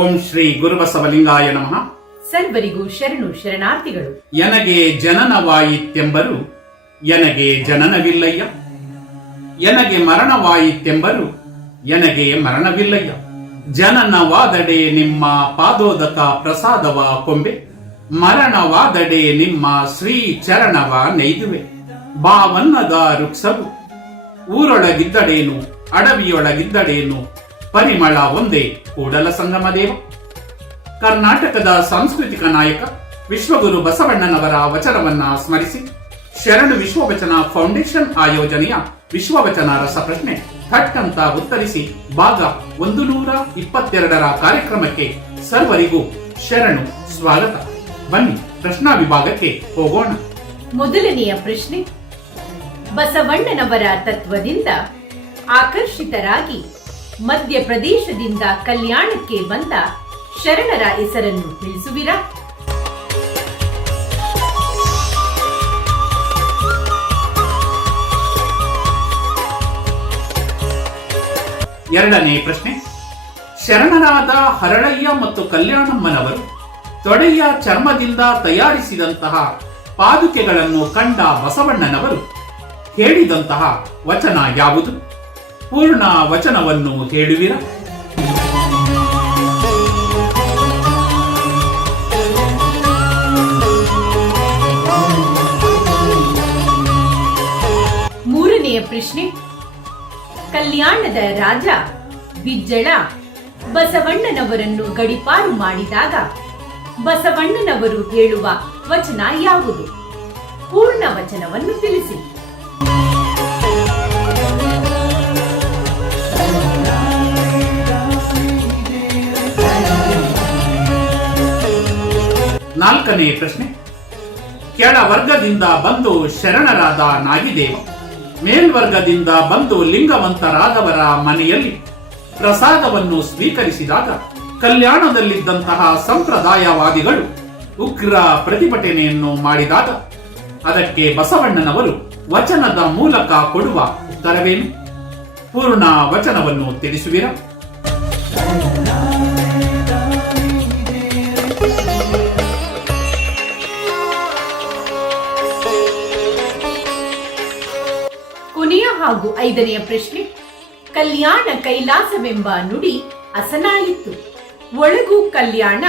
ಓಂ ಶ್ರೀ ಗುರುಬಸವಲಿಂಗಾಯ ನಮಃ. ಸರ್ವರಿಗೂ ಶರಣು ಶರಣಾರ್ಥಿಗಳು. ಎನಗೆ ಜನನವಾಯಿತೆಂಬರು ಎನಗೆ ಜನನವಿಲ್ಲಯ್ಯ, ಎನಗೆ ಮರಣವಾಯಿತೆಂಬರು ಎನಗೆ ಮರಣವಿಲ್ಲಯ್ಯ. ಜನನವಾದಡೆ ನಿಮ್ಮ ಪಾದೋದಕ ಪ್ರಸಾದವ ಕೊಂಬೆ, ಮರಣವಾದಡೆ ನಿಮ್ಮ ಶ್ರೀ ಚರಣವ ನೈದುವೆ. ಬಾವನ್ನದ ರುಕ್ಸವು ಊರೊಳಗಿದ್ದಡೇನು ಅಡವಿಯೊಳಗಿದ್ದಡೇನು, ಪರಿಮಳ ಒಂದೇ ಕೂಡಲ ಸಂಗಮ ದೇವ. ಕರ್ನಾಟಕದ ಸಾಂಸ್ಕೃತಿಕ ನಾಯಕ ವಿಶ್ವಗುರು ಬಸವಣ್ಣನವರ ವಚನವನ್ನ ಸ್ಮರಿಸಿ ಶರಣು ವಿಶ್ವವಚನ ಫೌಂಡೇಶನ್ ಆಯೋಜನೆಯ ವಿಶ್ವವಚನ ರಸಪ್ರಶ್ನೆ ಥಟ್ ಅಂತ ಉತ್ತರಿಸಿ ಭಾಗ 122ರ ಕಾರ್ಯಕ್ರಮಕ್ಕೆ ಸರ್ವರಿಗೂ ಶರಣು ಸ್ವಾಗತ. ಬನ್ನಿ ಪ್ರಶ್ನಾ ವಿಭಾಗಕ್ಕೆ ಹೋಗೋಣ. ಮೊದಲನೆಯ ಪ್ರಶ್ನೆ, ಬಸವಣ್ಣನವರ ತತ್ವದಿಂದ ಆಕರ್ಷಿತರಾಗಿ ಮಧ್ಯಪ್ರದೇಶದಿಂದ ಕಲ್ಯಾಣಕ್ಕೆ ಬಂದ ಶರಣರ ಹೆಸರನ್ನು ತಿಳಿಸುವಿರಾ? ಎರಡನೇ ಪ್ರಶ್ನೆ, ಶರಣರಾದ ಹರಳಯ್ಯ ಮತ್ತು ಕಲ್ಯಾಣಮ್ಮನವರು ತೊಡೆಯ ಚರ್ಮದಿಂದ ತಯಾರಿಸಿದಂತಹ ಪಾದುಕೆಗಳನ್ನು ಕಂಡ ಬಸವಣ್ಣನವರು ಹೇಳಿದಂತಹ ವಚನ ಯಾವುದು? ಪೂರ್ಣ ವಚನವನ್ನು ಹೇಳುವಿರಾ? ಮೂರನೆಯ ಪ್ರಶ್ನೆ, ಕಲ್ಯಾಣದ ರಾಜ ಬಿಜ್ಜಳ ಬಸವಣ್ಣನವರನ್ನು ಗಡಿಪಾರು ಮಾಡಿದಾಗ ಬಸವಣ್ಣನವರು ಹೇಳುವ ವಚನ ಯಾವುದು? ಪೂರ್ಣ ವಚನವನ್ನು ತಿಳಿಸಿ. ನಾಲ್ಕನೇ ಪ್ರಶ್ನೆ, ಕೆಳ ವರ್ಗದಿಂದ ಬಂದು ಶರಣರಾದ ನಾಗಿದೇವ ಮೇಲ್ವರ್ಗದಿಂದ ಬಂದು ಲಿಂಗವಂತರಾದವರ ಮನೆಯಲ್ಲಿ ಪ್ರಸಾದವನ್ನು ಸ್ವೀಕರಿಸಿದಾಗ ಕಲ್ಯಾಣದಲ್ಲಿದ್ದಂತಹ ಸಂಪ್ರದಾಯವಾದಿಗಳು ಉಗ್ರ ಪ್ರತಿಭಟನೆಯನ್ನು ಮಾಡಿದಾಗ ಅದಕ್ಕೆ ಬಸವಣ್ಣನವರು ವಚನದ ಮೂಲಕ ಕೊಡುವ ಉತ್ತರವೇನು? ಪೂರ್ಣ ವಚನವನ್ನು ತಿಳಿಸುವಿರಾ? ಕೊನೆಯ ಹಾಗೂ ಐದನೆಯ ಪ್ರಶ್ನೆ, ಕಲ್ಯಾಣ ಕೈಲಾಸವೆಂಬ ನುಡಿ ಅಸನಾಯಿತು, ಒಳಗೂ ಕಲ್ಯಾಣ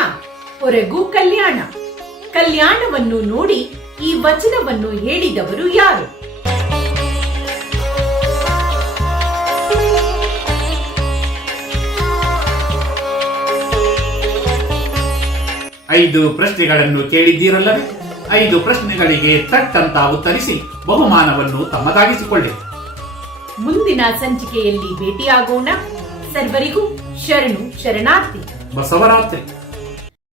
ಹೊರಗೂ ಕಲ್ಯಾಣ. ಕಲ್ಯಾಣವನ್ನು ನೋಡಿ ಈ ವಚನವನ್ನು ಹೇಳಿದವರು ಯಾರು? ಐದು ಪ್ರಶ್ನೆಗಳನ್ನು ಕೇಳಿದ್ದೀರಲ್ಲವೇ? 5 ಪ್ರಶ್ನೆಗಳಿಗೆ ತಟ್ ಅಂತ ಉತ್ತರಿಸಿ ಬಹುಮಾನವನ್ನು ತಮ್ಮದಾಗಿಸಿಕೊಳ್ಳಿ. ಮುಂದಿನ ಸಂಚಿಕೆಯಲ್ಲಿ ಭೇಟಿಯಾಗೋಣ. ಸರ್ವರಿಗೂ ಶರಣು ಶರಣಾರ್ಥಿ. ಬಸವರಾತ್ರಿ.